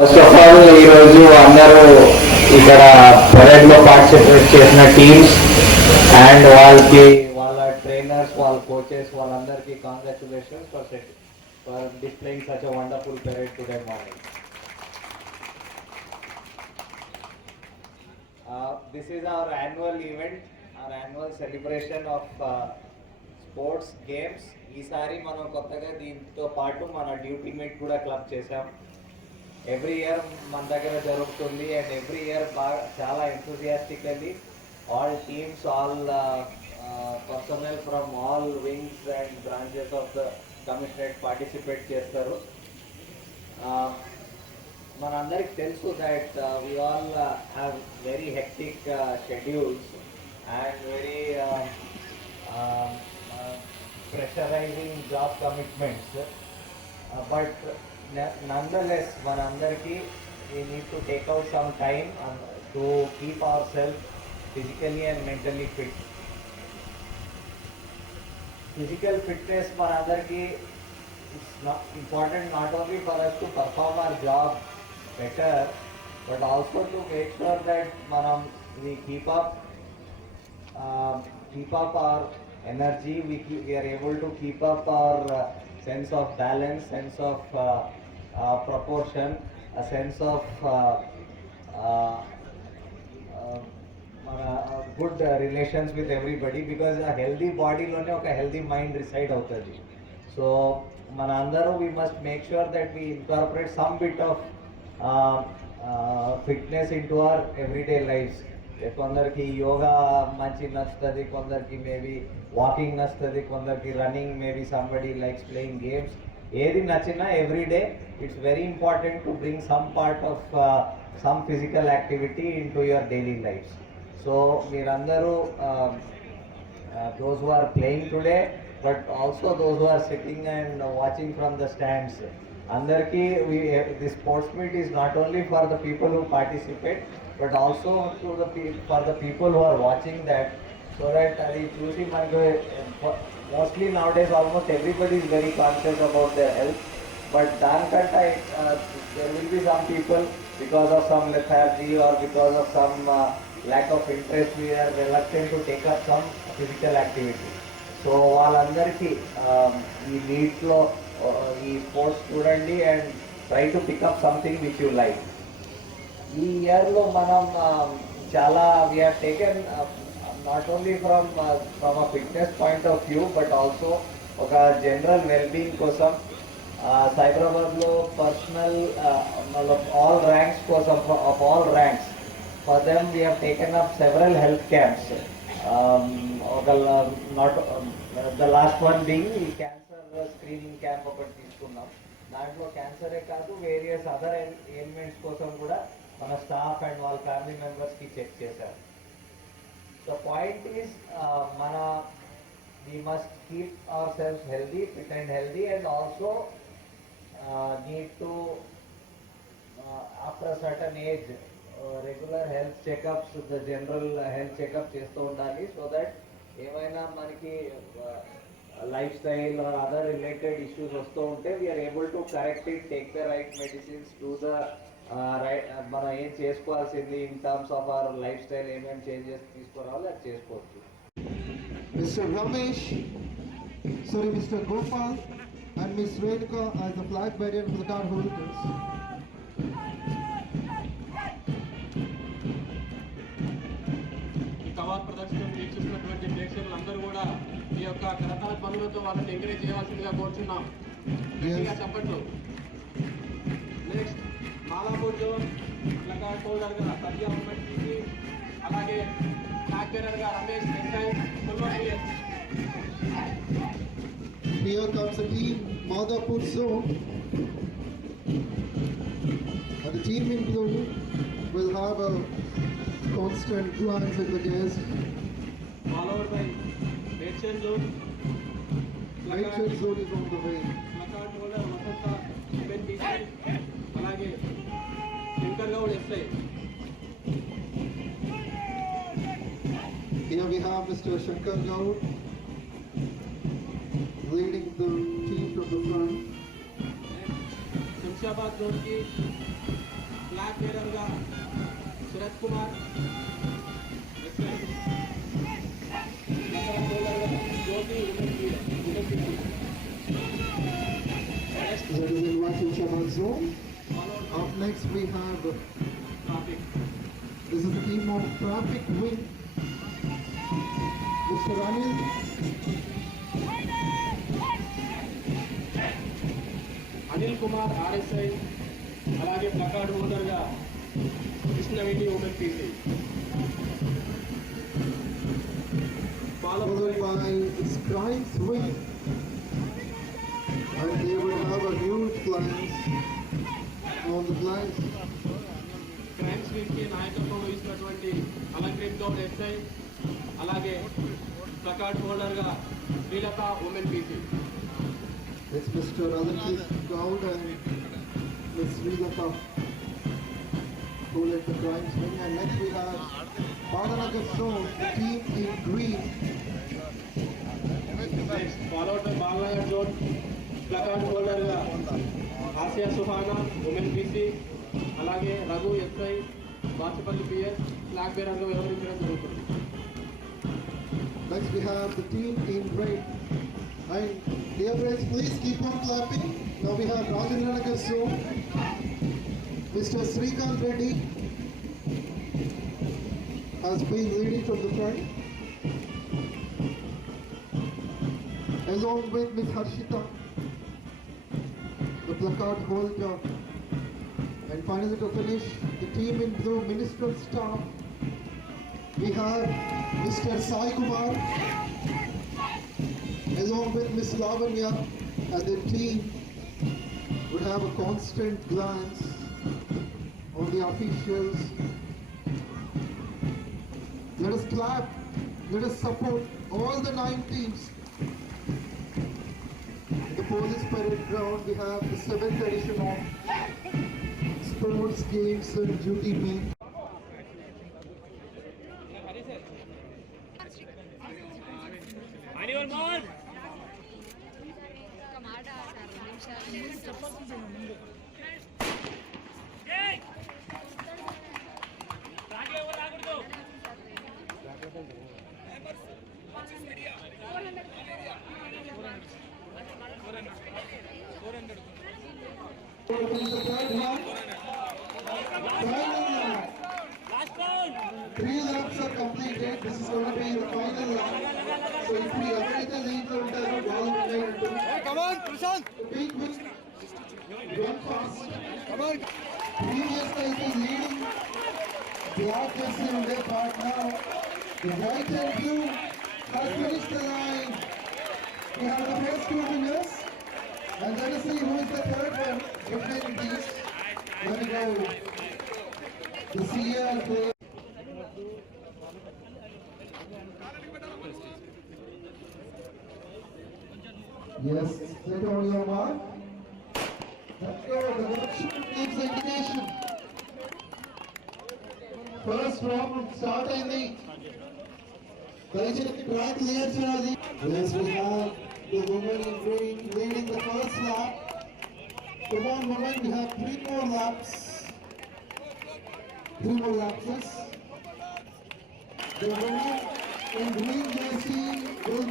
First of all ఈరోజు అందరూ ఇక్కడ పరేడ్లో పార్టిసిపేట్ చేసిన టీమ్స్ అండ్ వాళ్ళ ట్రైనర్స్ వాళ్ళ కోచెస్ వాళ్ళందరికీ congratulations for displaying such a wonderful parade today morning. This is our annual event, our annual celebration of sports games. ఈసారి మనం కొత్తగా దీంతో పాటు మన డ్యూటీ మీట్ కూడా క్లబ్ చేసాం. ఎవ్రీ ఇయర్ మన దగ్గర జరుగుతుంది అండ్ ఎవ్రీ ఇయర్ బాగా చాలా enthusiastically all teams all personnel from all wings and branches of the commissionerate participate చేస్తారు. మనందరికి తెలుసు that we all have very hectic schedules and very pressurizing job commitments, but nonetheless manandarki we need to take out some time to keep ourselves physically and mentally fit. Physical fitness manandarki is not important, not only for us to perform our job better but also to make sure that we keep up our energy, we are able to keep up our sense of balance, sense of proportion, a sense of good relations with everybody, because a healthy body lone oka healthy mind reside avutadi. So manandaru we must make sure that we incorporate some bit of fitness into our everyday lives. కొందరికి యోగా మంచి నచ్చుతుంది, కొందరికి maybe walking నచ్చుతుంది, కొందరికి running, maybe somebody likes playing games. ఏది నచ్చినా everyday it's very important to bring some part of some physical activity in to your daily life. So మీరందరూ those who are playing today but also those who are sitting and watching from the stands, andarki this sports meet is not only for the people who participate but also for the people who are watching that, so that adi chusi manaku mostly nowadays almost everybody is very conscious about their health, but dankanta there will be some people because of some lethargy or because of some lack of interest we are reluctant to take up some physical activity. So వాళ్ళందరికీ ఈ నీట్లో ఈ స్పోర్ట్స్ చూడండి and try to pick up something which you like. ఈ ఇయర్లో మనం చాలా we have taken not only from a fitness point of view but also ఒక జనరల్ వెల్బీయింగ్ కోసం సైబరాబాద్లో పర్సనల్ ఆల్ ర్యాంక్స్ కోసం of all ranks for them we have taken up several health camps. The last one being ఈ cancer screening camp ఒకటి తీసుకున్నాం. దాంట్లో క్యాన్సరే కాదు వేరియస్ అదర్ ఎలిమెంట్స్ కోసం కూడా మన స్టాఫ్ అండ్ వాళ్ళ ఫ్యామిలీ మెంబర్స్కి చెక్ చేశారు. The point is we must keep ourselves healthy, fit and healthy, and also need to after a certain age regular health checkups, the general health checkup చేస్తూ ఉండాలి, so that ఏమైనా మనకి life style or other related issues వస్తూ ఉంటే we are able to correct it, take the right medicines, to the మనం ఏం చేసుకోవాల్సింది in terms of our life style ఏమేమి చేంజెస్ తీసుకురావాలి అది చేసుకోవచ్చు. Mr. Ramesh, Mr. Gopal and Ms. Renuka as the flag bearer for the card holders. కవాత్ ప్రదర్శన వీక్షిస్తున్నటువంటి ప్రేక్షకులందరూ కూడా ఈ యొక్క కరతాళ పనులతో వాళ్ళని ఎంకరేజ్ చేయాల్సిందిగా కోరుచున్నాం. గట్టిగా చెప్పట్లు. నెక్స్ట్ మాలాపూర్ జోన్ ప్లకార్డ్ హోల్డర్ గా సత్య ఉమ్మడి, అలాగే ఫ్లాగ్ బేరర్ గా రమేష్ Venkaiah. Here comes the team Madhapur zone, and the team in blue will have a constant glance at the guest. Followed by Medchan zone. Medchan zone is on the way. Placard holder Masatta MNPC, అలాగే Shankar Goud SI. Here we have Mr. Shankar Gaur leading the team from the front. Shamshabad జోన్ కి to Chamak Zone. Up next we have, traffic. this is the team of Traffic Wing. Mr. Anil, Anil Kumar RSI, అలాగే placard హోల్డర్గా Krishnaveni women PC. followed by Scribes Wing. And they will have a huge flags on the flags. Crime స్క్రీన్కి నాయకత్వం వహిస్తున్నటువంటి Alankrit Goud SI, అలాగే placard హోల్డర్గా Srilatha women PC. It's Mr. Alankit Gaud and Ms. Srilata who led the crimes wing. And next we have Badanagar Zone, the team in green. Next followed by Balanagar zone, placard హోల్డర్గా Asiya Suhana women PC, అలాగే Raghu SI Bachupally PS flag బేరర్గా వ్యవహరించడం జరుగుతుంది. Next we have the team in red. And dear friends, please keep on clapping. Now we have Rajendranagar Zone. Mr. Srikanth Reddy has been leading from the front, along with Ms. Harshita, the placard holder. And finally to finish, the team in blue ministerial staff, we have Mr. Sai Kumar, along with Ms. Lavanya, and the team would have a constant glance on the officials. Let us clap, let us support all the 9 teams. In the police parade ground, we have the 7th edition of Sports Games and Duty Meet. ఒక మాట 2 నిమిషాలు Three laps are completed. This is going to be the final lap. So if we ఎవరైతే lead లో ఉంటారో వాళ్ళు win ఉంటుంది. Come on, Prashant! Big win. Run fast. Come on. Previous అయితే leading block చేసి ఉండే but now the white and blue has finished the line. We have the first 2 winners. And let us see who is the third one between these. Let me go. The CR player. Yes, set on your mark. Let's go. The direction gives the indication. First round start అయింది. దయచేసి track clear చేయాలి. Yes, we have the women in green leading the first lap. Come on, women, we have 3 more laps. 3 more laps. Yes. The women in green jersey will